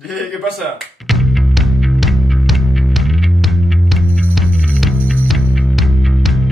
Què passa?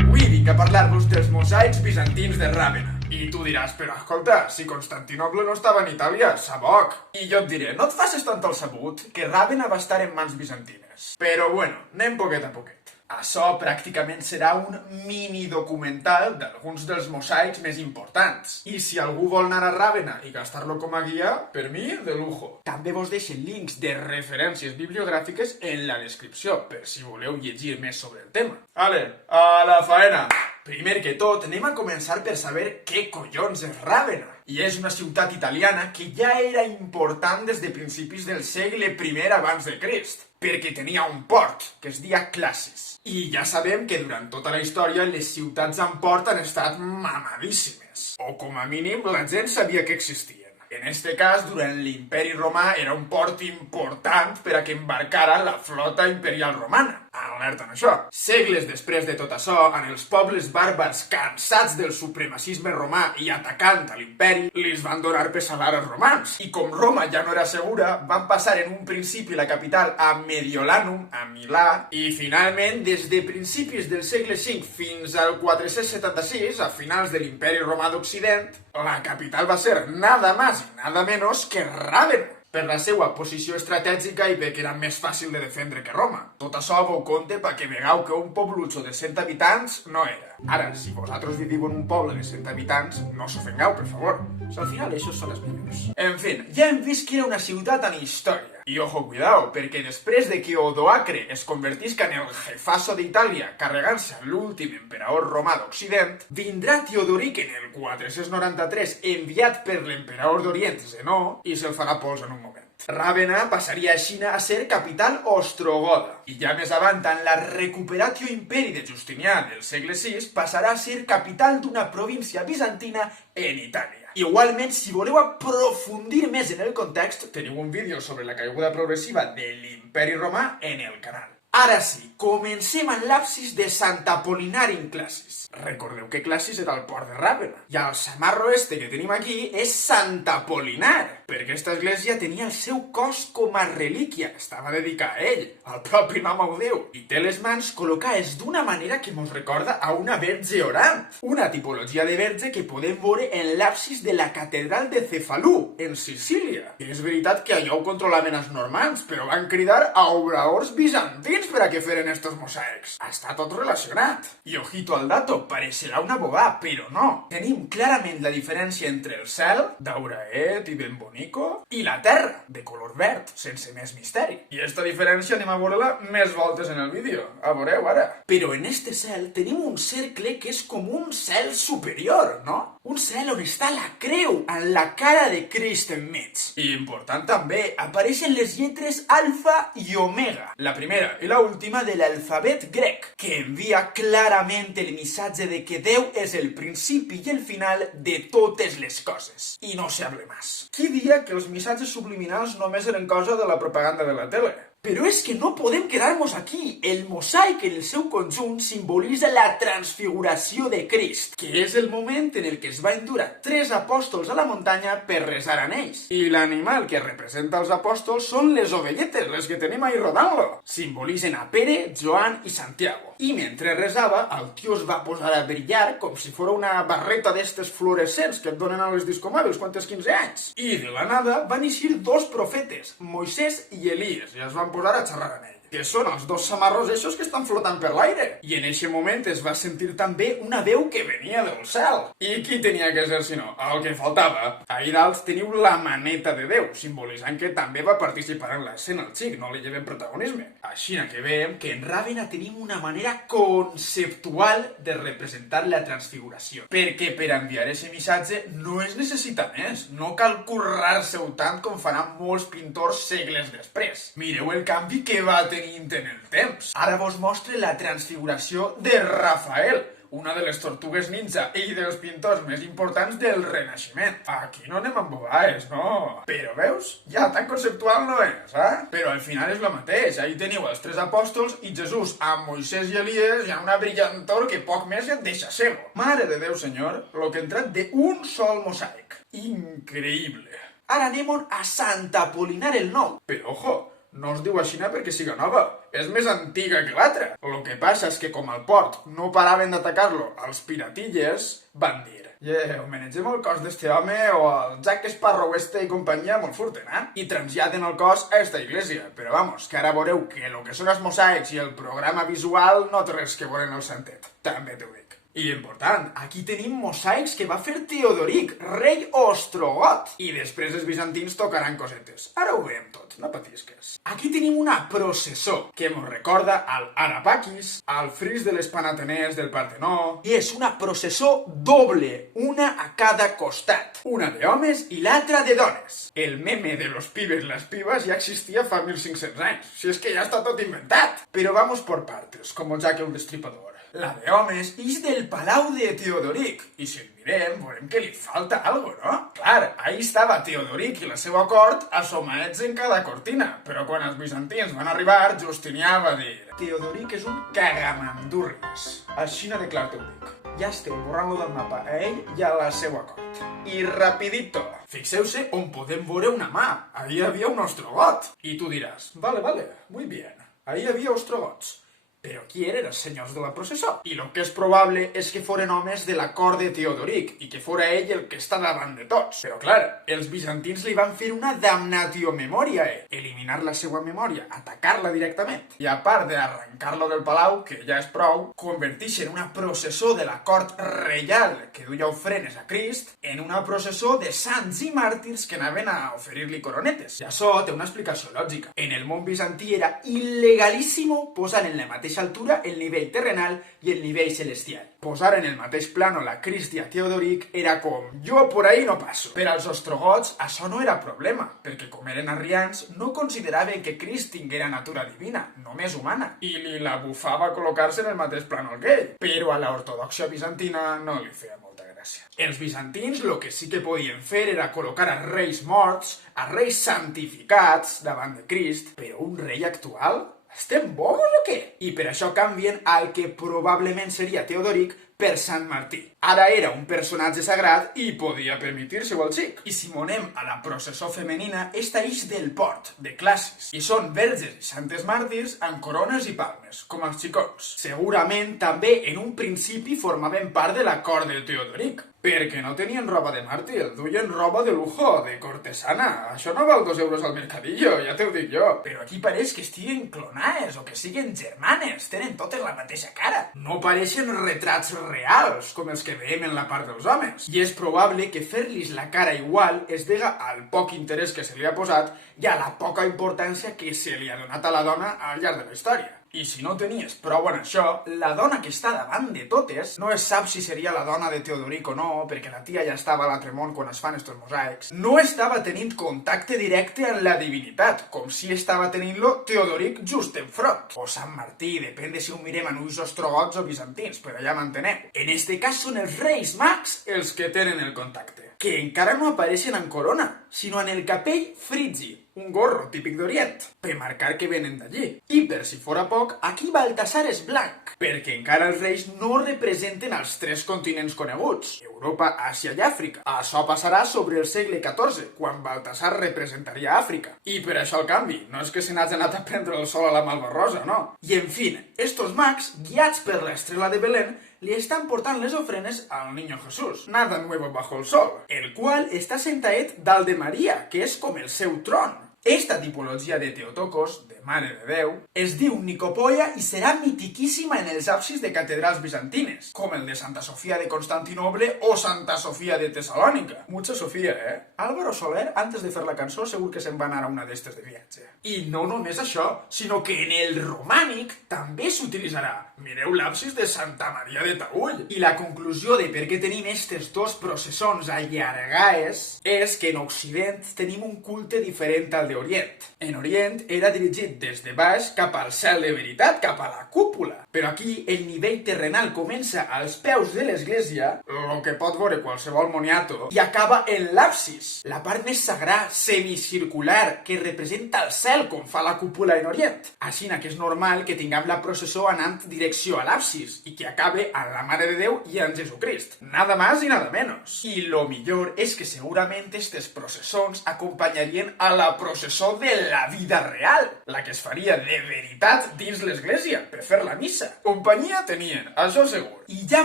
Avui vinc a parlar-vos dels mosaics bizantins de Ràvenna. I tu diràs, però escolta, si Constantinoble no estava en Itàlia, saboc. I jo et diré, no et facis tant el sabut, que Ràvenna va estar en mans bizantines. Però bueno, anem poquet a poquet. Això pràcticament serà un mini documental d'alguns dels mosaics més importants. I si algú vol anar a Ràvenna i gastar-lo com a guia, per mi, de lujo. També vos deixen links de referències bibliogràfiques en la descripció, per si voleu llegir més sobre el tema. Ale, a la faena! Primer que tot, anem a començar per saber què collons és Ràvenna. I és una ciutat italiana que ja era important des de principis del segle I abans de Crist, perquè tenia un port, que es deia Classis. I ja sabem que durant tota la història les ciutats amb port han estat mamadíssimes. O com a mínim la gent sabia que existien. En este cas, durant l'Imperi Romà era un port important per a que embarcara la flota imperial romana. Alerta en això. Segles després de tot això, en els pobles bàrbars cansats del supremacisme romà i atacant a l'imperi, li van donar per salvar els romans. I com Roma ja no era segura, van passar en un principi la capital a Mediolanum, a Milà, i finalment, des de principis del segle V fins al 476, a finals de l'imperi romà d'Occident, la capital va ser nada más i nada menos que Ràvenna, per la seva posició estratègica i perquè era més fàcil de defendre que Roma. Tot això veu compte perquè vegeu que un poblutxo de 100 habitants no era. Ara, si vosaltres viviu en un poble de 100 habitants, no us ofengueu, per favor. Si al final, això són els millors. En fi, ja hem vist que era una ciutat en història. I ojo, cuidao, perquè després de que Odoacre es convertisca en el jefazo d'Itàlia, carregant-se l'últim emperador romà d'Occident, vindrà Teodoric en el 493, enviat per l'emperador d'Orient Zenó, i se'l farà pols en un moment. Ràvenna passaria a Xina a ser capital ostrogoda. I ja més avant, en la Recuperatio Imperi de Justinià del segle VI, passarà a ser capital d'una província bizantina en Itàlia. Igualment, si voleu aprofundir més en el context, teniu un vídeo sobre la caiguda progressiva de l'Imperi Romà en el canal. Ara sí, comencem amb l'absis de Sant Apol·linari in Classis. Recordeu que Classis era el port de Ràvenna. I el samarro este que tenim aquí és Sant Apol·linar, perquè aquesta església tenia el seu cos com a relíquia, estava dedicat a ell, el propi nom ho diu, i té les mans col·locades d'una manera que mos recorda a una verge orant, una tipologia de verge que podem veure en l'absis de la catedral de Cefalú, en Sicília. I és veritat que allò ho controlaven els normands, però van cridar a obradors bizantins per a que feren estos mosaics. Està tot relacionat. I ojito al dato, pareixerà una bobà, però no. Tenim clarament la diferència entre el cel, dauraet i ben bonico, i la terra, de color verd, sense més misteri. I esta diferència anem a veure-la més voltes en el vídeo. A veureu ara. Però en este cel tenim un cercle que és com un cel superior, no? Un cel on està la creu, en la cara de Crist enmig. I important també, apareixen les lletres alfa i omega, la primera i la última de l'alfabet grec, que envia clarament el missatge de que Déu és el principi i el final de totes les coses. I no se hable más. Qui dia que els missatges subliminals només eren cosa de la propaganda de la tele? Però és que no podem quedar-nos aquí. El mosaic en el seu conjunt simbolitza la transfiguració de Crist, que és el moment en el que es va endur a 3 apòstols a la muntanya per resar amb ells. I l'animal que representa els apòstols són les ovelletes, les que tenim ahí rodant-lo. Simbolitzen a Pere, Joan i Santiago. I mentre resava, el tio es va posar a brillar com si fos una barreta d'estes fluorescents que et donen a les discomòbils quan tens 15 anys. I de la nada van eixir 2 profetes, Moisès i Elies, i es van posar a xerrar amb ell, que són els 2 samarros eixos que estan flotant per l'aire. I en eixe moment es va sentir també una veu que venia del cel. I qui tenia que ser sinó? El que faltava. Ahí dalt teniu la maneta de Déu, simbolitzant que també va participar en l'escena el xic, no li llevem protagonisme. Així que veiem que en Ràvenna tenim una manera conceptual de representar la transfiguració. Perquè per enviar aquest missatge no es necessita més, no cal currar-se-ho tant com faran molts pintors segles després. Mireu el canvi que va tenint en el temps. Ara vos mostre la transfiguració de Rafael, una de les tortugues ninja i dels pintors més importants del Renaixement. Aquí no anem amb bobades, no. Però veus? Ja tan conceptual no és, eh? Però al final és el mateix. Ahí teniu els 3 apòstols i Jesús amb Moisès i Elies i una brillantor que poc més et deixa cego. Mare de Déu, senyor, lo que ha entrat d'un sol mosaic. Increïble. Ara anem a Sant Apolinar el Nou. Però, ojo, no es diu així perquè siga nova. És més antiga que l'altra. Lo que passa és que com al port no paraven d'atacar-lo els piratilles, van dir homenatgem el cos d'este home o el Jack Sparrow i companyia molt furten, I traslladen el cos a esta iglesia. Però vamos, que ara veureu que lo que són els mosaics i el programa visual no té res que veure en el santet. També t'ho dic. I important, aquí tenim mosaics que va fer Teodoric, rei ostrogot. I després els bizantins tocaran cosetes. Ara ho veiem tot, no patisques. Aquí tenim una processó que ens recorda al Arapakis, al fris de les Panatenees del Partenó, i és una processó doble, una a cada costat. Una de homes i l'altra de dones. El meme de los pibes las pibas ja existia fa 1500 anys, si és que ja està tot inventat. Però vamos por partes, com Jack el Destripador. La de homes és del palau de Teodoric, i si el mirem, veurem que li falta algo, no? Clar, ahí estava Teodoric i la seva cort assomaets en cada cortina, però quan els bizantins van arribar, Justinià va dir Teodoric és un cagamandurris. Així de clar t'ho dic. Ja estem borrant-lo del mapa a ell i a la seva cort. I rapidito. Fixeu-se on podem veure una mà. Ahí hi havia un ostrogot. I tu diràs, vale, muy bien. Ahí hi havia ostrogots. Però qui eren els senyors de la processó? I el que és probable és que foren homes de la cort de Teodoric i que fora ell el que està davant de tots. Però clar, els bizantins li van fer una damnatio memoriae, eliminar la seva memòria, atacar-la directament. I a part d'arrencar-lo del palau, que ja és prou, converteixen una processó de la cort reial que duia ofrenes a Crist en una processó de sants i màrtirs que anaven a oferir-li coronetes. I això té una explicació lògica. En el món bizantí era il·legalíssimo posar en la mateixa altura el nivell terrenal i el nivell celestial. Posar en el mateix plano la Crist i a Teodoric era com jo por ahí no passo. Per als ostrogots això no era problema, perquè com eren arrians no consideraven que Crist tinguera natura divina, només humana, i li la bufava col·locar-se en el mateix plano que ell. Però a la ortodoxia bizantina no li feia molta gràcia. Els bizantins el que sí que podien fer era col·locar a reis morts, a reis santificats davant de Crist, però un rei actual? Estem bons o què? I per això canvien al que probablement seria Teodoric per Sant Martí. Ara era un personatge sagrat i podia permetir-se-ho al xic. I si monem a la processó femenina, esta ix del port, de classes. I són verges i santes màrtirs amb corones i palmes, com els xicons. Segurament també en un principi formaven part de la cort de Teodoric. Perquè no tenien roba de màrtir, duien roba de lujo, de cortesana. Això no val 2 euros al mercadillo, ja t'ho dic jo. Però aquí pareix que estiguen clonades o que siguen germanes, tenen totes la mateixa cara. No pareixen retrats reals, com els que veiem en la part dels homes. I és probable que fer-lis la cara igual es dega al poc interès que se li ha posat i a la poca importància que se li ha donat a la dona al llarg de la història. I si no tenies prou en això, la dona que està davant de totes no es sap si seria la dona de Teodoric o no, perquè la tia ja estava a l'altre món quan es fan estos mosaics. No estava tenint contacte directe amb la divinitat, com si estava tenint-lo Teodoric just enfront. O Sant Martí, depèn de si ho mirem en ulls ostrogots o bizantins, però ja m'enteneu. En este cas són els reis mags els que tenen el contacte, que encara no apareixen en corona, sinó en el capell frigi, un gorro típic d'Orient, per marcar que venen d'allí. I per si fora poc, aquí Baltasar és blanc, perquè encara els reis no representen els 3 continents coneguts, Europa, Àsia i Àfrica. Això passarà sobre el segle XIV, quan Baltasar representaria Àfrica. I per això el canvi, no és que se n'hagi anat a prendre el sol a la Malvarrosa, no. I en fin, estos mags, guiats per l'estrela de Belén, li estan portant les ofrenes al Niño Jesús, nada nuevo bajo el sol, el qual està sentadet dalt de Maria, que és com el seu tron. Esta tipologia de Teotocos, de Mare de Déu, es diu Nicopoia i serà mitiquíssima en els absis de catedrals bizantines, com el de Santa Sofia de Constantinoble o Santa Sofia de Tesalònica. Mucha Sofia, Álvaro Soler, antes de fer la cançó, segur que se'n va anar a una d'estes de viatge. I no només això, sinó que en el romànic també s'utilitzarà. Mireu l'absis de Santa Maria de Taüll. I la conclusió de per què tenim estes 2 processons allargades és que en Occident tenim un culte diferent al d'Orient. En Orient era dirigit des de baix cap al cel de veritat, cap a la cúpula. Però aquí el nivell terrenal comença als peus de l'església, el que pot veure qualsevol moniato, i acaba en l'absis, la part més sagrada, semicircular, que representa el cel, com fa la cúpula en Orient. Així que és normal que tinguem la processó anant direcció a l'absis i que acabe a la Mare de Déu i en Jesucrist. Nada más y nada menos. I lo millor és que segurament estes processons acompanyarien a la processó de la vida real, la que es faria de veritat dins l'església, per fer la missa. Companyia tenien, això segur. I ja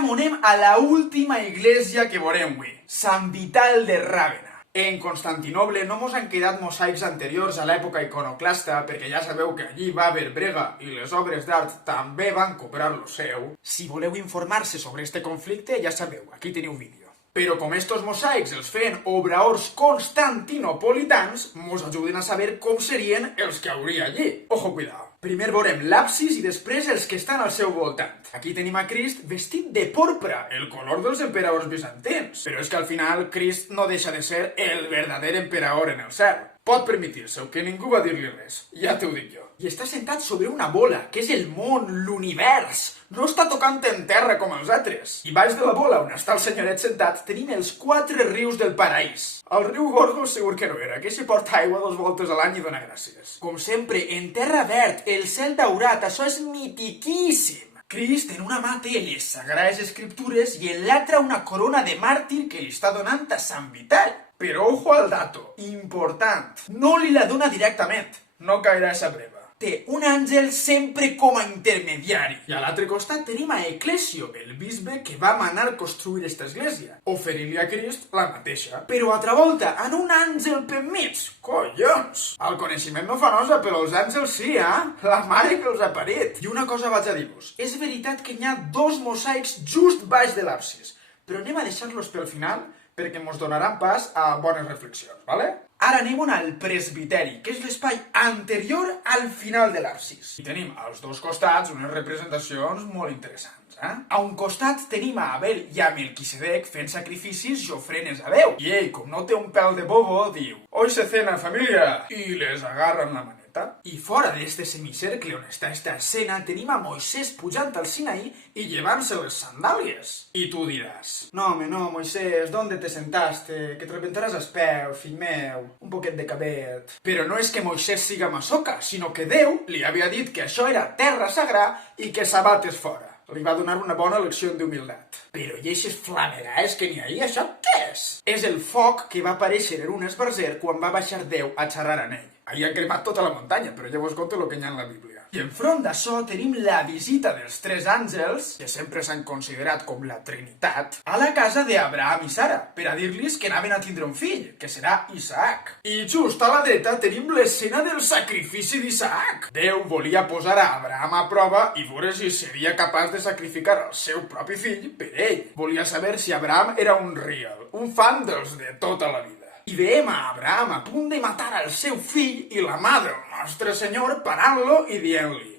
monem a la última església que veurem avui, Sant Vital de Ràbena. En Constantinoble no mos han quedat mosaics anteriors a l'època iconoclasta, perquè ja sabeu que allí va haver brega i les obres d'art també van cobrar lo seu. Si voleu informar-se sobre este conflicte, ja sabeu, aquí teniu vídeo. Però com estos mosaics els feien obraors constantinopolitans, mos ajuden a saber com serien els que hauria allí. Ojo, cuidao. Primer veurem l'absis i després els que estan al seu voltant. Aquí tenim a Crist vestit de porpra, el color dels emperadors bizantins. Però és que al final Crist no deixa de ser el verdader emperador en el cel. Pot permetir-se que ningú va dir-li res, ja t'ho dic jo. I està sentat sobre una bola, que és el món, l'univers. No està tocant en terra com els altres. I baix de la bola, on està el senyoret sentat, tenim els 4 rius del paraís. El riu Gordo segur que no era, que s'hi porta aigua 2 voltes a l'any i dona gràcies. Com sempre, en terra verd, el cel daurat, això és mitiquíssim. Crist en una mà té les sagrades escriptures i en l'altra una corona de màrtir que li està donant a Sant Vital. Però ojo al dato, important, no li la dona directament, no cairà esa breva. Té un àngel sempre com a intermediari. I a l'altre costat tenim a Ecclesio, el bisbe que va manar construir esta església, oferint-li a Crist la mateixa. Però altra volta, en un àngel per mig. Collons! El coneixement no fa nosa, però els àngels sí, La mare que els ha parit. I una cosa vaig a dir-vos, és veritat que hi ha 2 mosaics just baix de l'absis, però anem a deixar-los pel final perquè ens donaran pas a bones reflexions, vale? Ara anem al presbiteri, que és l'espai anterior al final de l'absis. I tenim als 2 costats unes representacions molt interessants. A un costat tenim a Abel i a Melquisedec fent sacrificis i ofrenes a Déu. I ell, com no té un pèl de bobo, diu «Hoy se cena, família!» i les agarra amb la maneta. I fora d'este semicercle on està esta escena tenim a Moisès pujant al Sinaí i llevant-se les sandàlies. I tu diràs «No, home, no, Moisès, ¿dónde te sentaste? Que te rebentaràs els peus, fill meu, un poquet de cabet». Però no és que Moisès siga masoca, sinó que Déu li havia dit que això era terra sagrada i que sabat és fora. Li va donar una bona lecció d'humilitat. Però i eixes flamerades que n'hi ha ahí, això què és? És el foc que va aparèixer en un esbarzer quan va baixar Déu a xerrar amb ell. Ahir han cremat tota la muntanya, però ja vos conto el que hi ha en la Bíblia. I enfront d'això tenim la visita dels 3 àngels, que sempre s'han considerat com la Trinitat, a la casa d'Abraham i Sara, per a dir-los que anaven a tindre un fill, que serà Isaac. I just a la dreta tenim l'escena del sacrifici d'Isaac. Déu volia posar a Abraham a prova i veure si seria capaç de sacrificar el seu propi fill per ell. Volia saber si Abraham era un real, un fan dels de tota la vida. I veiem a Abraham a punt de matar el seu fill i la mà del nostre senyor parant-lo i dient-li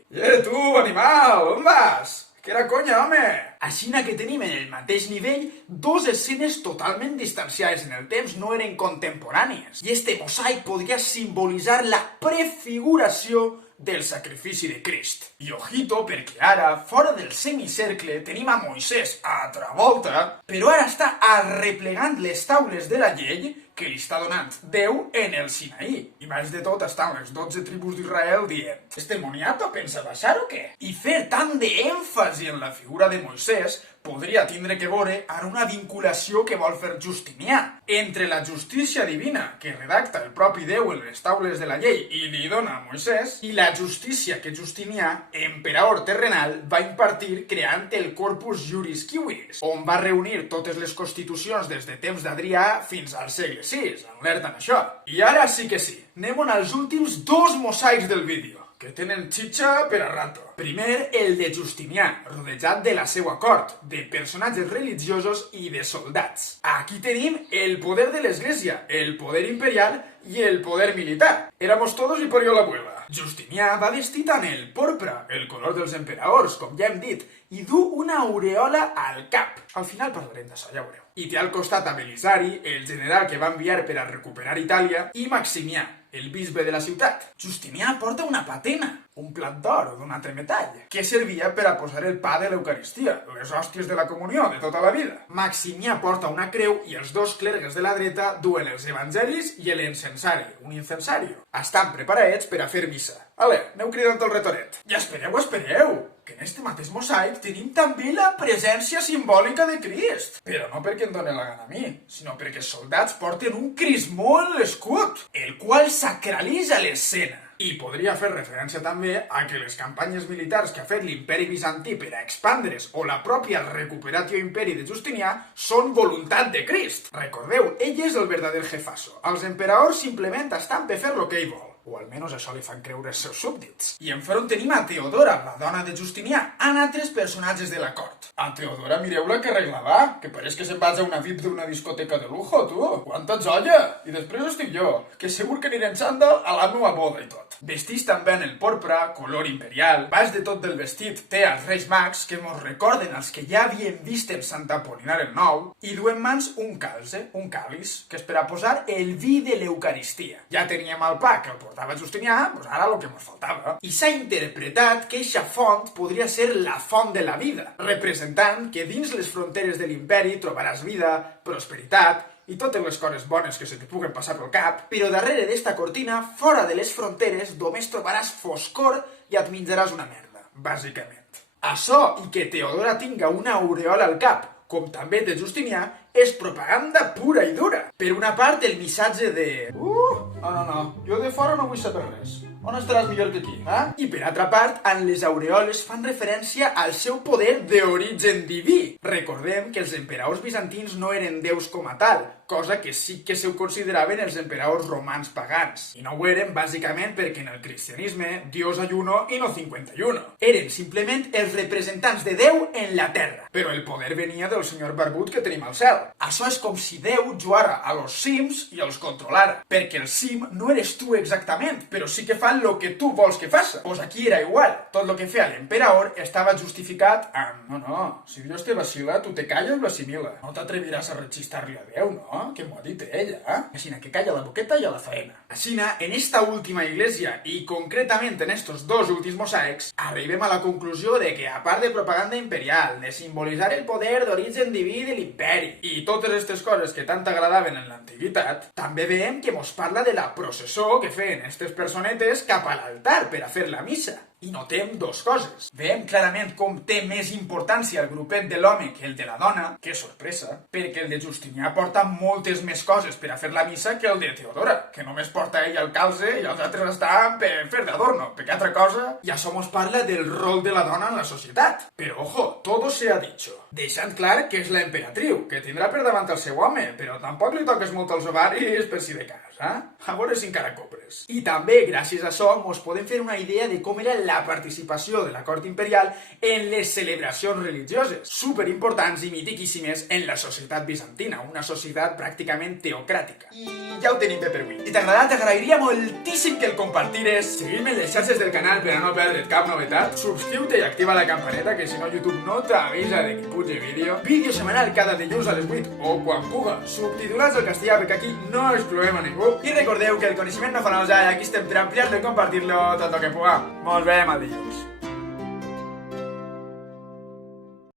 tu, animal, on vas? Que era conya, home! Aixina que tenim en el mateix nivell 2 escenes totalment distanciades en el temps, no eren contemporànies. I este mosaic podria simbolitzar la prefiguració del sacrifici de Crist. I ojito, perquè ara, fora del semicercle, tenim a Moisès a altra volta, però ara està arreplegant les taules de la llei que li està donant Déu en el Sinaí. I baix de tot estan les 12 tribus d'Israel dient «Este moniato pensa baixar o què?» I fer tant d'èmfasi en la figura de Moisès podria tindre que veure ara una vinculació que vol fer Justinià entre la justícia divina que redacta el propi Déu en les taules de la llei i li dona a Moisès i la justícia que Justinià, emperador terrenal, va impartir creant el Corpus Juris Civilis, on va reunir totes les constitucions des de temps d'Adrià fins al segle VI, alerta en això. I ara sí que sí, anem als últims 2 mosaics del vídeo, que tenen xitxa per a rato. Primer, el de Justinià, rodejat de la seva cort, de personatges religiosos i de soldats. Aquí tenim el poder de l'església, el poder imperial i el poder militar. Éramos todos y parió la abuela. Justinià va vestit amb el porpra, el color dels emperadors, com ja hem dit, i du una aureola al cap. Al final parlarem d'això, ja veureu. I té al costat a Belisari, el general que va enviar per a recuperar Itàlia, i Maximià, el bisbe de la ciutat. Justinià porta una patena, un plat d'or o d'un altre metall, que servia per a posar el pa de l'Eucaristia, les hòsties de la comunió de tota la vida. Maximià porta una creu i els dos clergues de la dreta duen els evangelis i l'encensari, un incensario. Estan preparats per a fer missa. Ale, aneu cridant el retoret. I espereu, que en este mateix mosaic tenim també la presència simbòlica de Crist. Però no perquè em doni la gana a mi, sinó perquè els soldats porten un crismó en l'escut, el qual sacralitza l'escena. I podria fer referència també a que les campanyes militars que ha fet l'imperi bizantí per a expandre's o la pròpia recuperatio imperi de Justinià són voluntat de Crist. Recordeu, ell és el verdader jefasso. Els emperadors simplement estan per fer lo que ell vol. O almenys això li fan creure els seus súbdits. I enfront tenim a Teodora, la dona de Justinià, amb altres personatges de la cort. A Teodora mireu-la que arreglava, que pareix que se'n vaig a una VIP d'una discoteca de lujo, tu. Quanta joia! I després estic jo, que segur que aniré en xandall a la meva boda i tot. Vestits també en el porpra, color imperial, baix de tot del vestit té els Reis Mags, que mos recorden els que ja havien vist en Sant Apolinar el Nou, i duen mans un calze, un càliz, que és per a posar el vi de l'Eucaristia. Ja teníem el pa, que el portava Justinià, doncs ara el que ens faltava. I s'ha interpretat que eixa font podria ser la font de la vida, representant que dins les fronteres de l'imperi trobaràs vida, prosperitat i totes les coses bones que se te puguen passar pel cap, però darrere d'esta cortina, fora de les fronteres, només trobaràs foscor i et menjaràs una merda, bàsicament. Açò i que Teodora tinga una aureola al cap, com també de Justinià, és propaganda pura i dura. Per una part, el missatge de... No, jo de fora no vull saber res. On estaràs millor que aquí, eh? I per altra part, en les aureoles fan referència al seu poder d'origen diví. Recordem que els emperadors bizantins no eren déus com a tal, cosa que sí que se ho consideraven els emperadors romans pagans. I no ho eren bàsicament perquè en el cristianisme Dios hay uno i no 51. Eren simplement els representants de Déu en la terra. Però el poder venia del senyor barbut que tenim al cel. Això és com si Déu jugara a los Sims i els controlara. Perquè el Sim no eres tu exactament, però sí que fan lo que tu vols que faça. Pues aquí era igual. Tot lo que feia l'emperador estava justificat amb... No, si Dios te vacila, tu te calles i lo assimila. No t'atreviràs a rechistar-li a Déu, no? Que m'ho ha dit ella, eh? Aixina que calla la boqueta i a la faena. Aixina, en esta última iglesia, i concretament en estos dos últims mosaics, arribem a la conclusió de que, a part de propaganda imperial, de simbolitzar el poder d'origen diví de l'imperi, i totes aquestes coses que tant agradaven en l'antiguitat, també veiem que mos parla de la processó que feien aquestes personetes cap a l'altar per a fer la missa. I notem dos coses. Veiem clarament com té més importància el grupet de l'home que el de la dona, que sorpresa, perquè el de Justinià porta moltes més coses per a fer la missa que el de Teodora, que només porta ell el calze i els altres estan per fer d'adorno, perquè altra cosa... I això mos parla del rol de la dona en la societat. Però ojo, todo se ha dicho. Deixant clar que és la emperatriu, que tindrà per davant el seu home, però tampoc li toques molt els ovaris per si de cas, eh? A veure si encara copres. I també, gràcies a això, mos podem fer una idea de com era la participació de la cort imperial en les celebracions religioses, superimportants i mitiquíssimes en la societat bizantina, una societat pràcticament teocràtica. I ja ho tenim bé per avui. Si t'ha agradat, t'agrairia moltíssim que el compartires, seguir-me en les xarxes del canal per a no perdre't cap novetat, subscriu-te i activa la campaneta, que si no YouTube no t'avisa de que pugi vídeo setmanal cada dilluns a les 8 o quan puga, subtitulats al castellà perquè aquí no excloem a ningú. I recordeu que el coneixement no fa nosa i aquí estem per ampliar-lo i compartir-lo tot el que puguem. Mos veiem al dilluns.